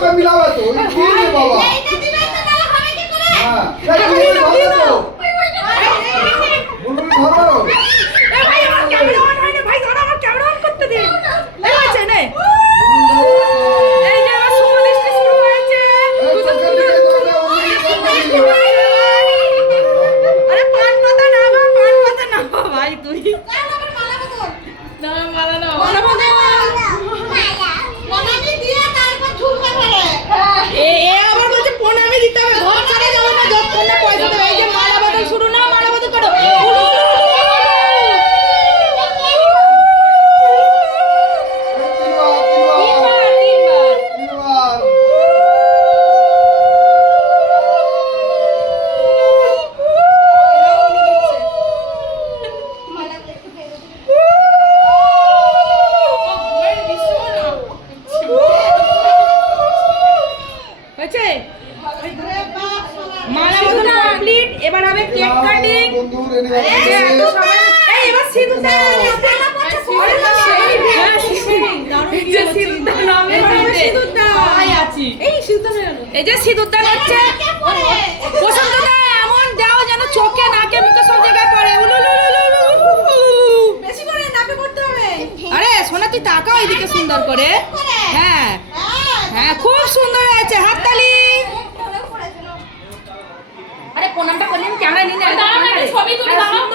তোকে মিলাবে তো কি রে বাবা। এইটা দিবে তো নালে হবে কি করে? হ্যাঁ এই তুমি ধরো বুলবুল ধরো। এ ভাই আমার ক্যামেরা অন হয়নি ভাই ধরো আমার ক্যামেরা অন করতে দিন। এই হয়েছে নে। এই যে আমার শুভ দৃষ্টি শুরু হয়েছে এই চোখের দিকে তোকে ওদিকে তোকে আরে পান পাতা না বা পান পাতা না ভাই তুই। কাল আবার মালা বদল না মালা না হয়েছে? রে বাপ সোনা মালা কমপ্লিট এবার হবে কেক কাটিং এই যে এত anniversary। এবার সিঁদুর দাও আরে না, সেই হ্যাঁ, সেই এই যে সিঁদুর দাও না, আমি ভাবলাম সিঁদুর দাও। এই সিঁদুর দাও না। এই যে সিঁদুর দান হচ্ছে বসন্ত এমন দাও যেন চোখে নাকে মুখে সব জায়গায় পড়ে। বেশি করে নাকে করতে হবে। আরে সোনা তুই তাকাও এদিকে সুন্দর করে। হ্যাঁ হ্যাঁ খুব সুন্দর হয়েছে হাততালি। আরে প্রণামটা করলে আমি ক্যামেরা নিয়ে ছবি তুলে সুন্দর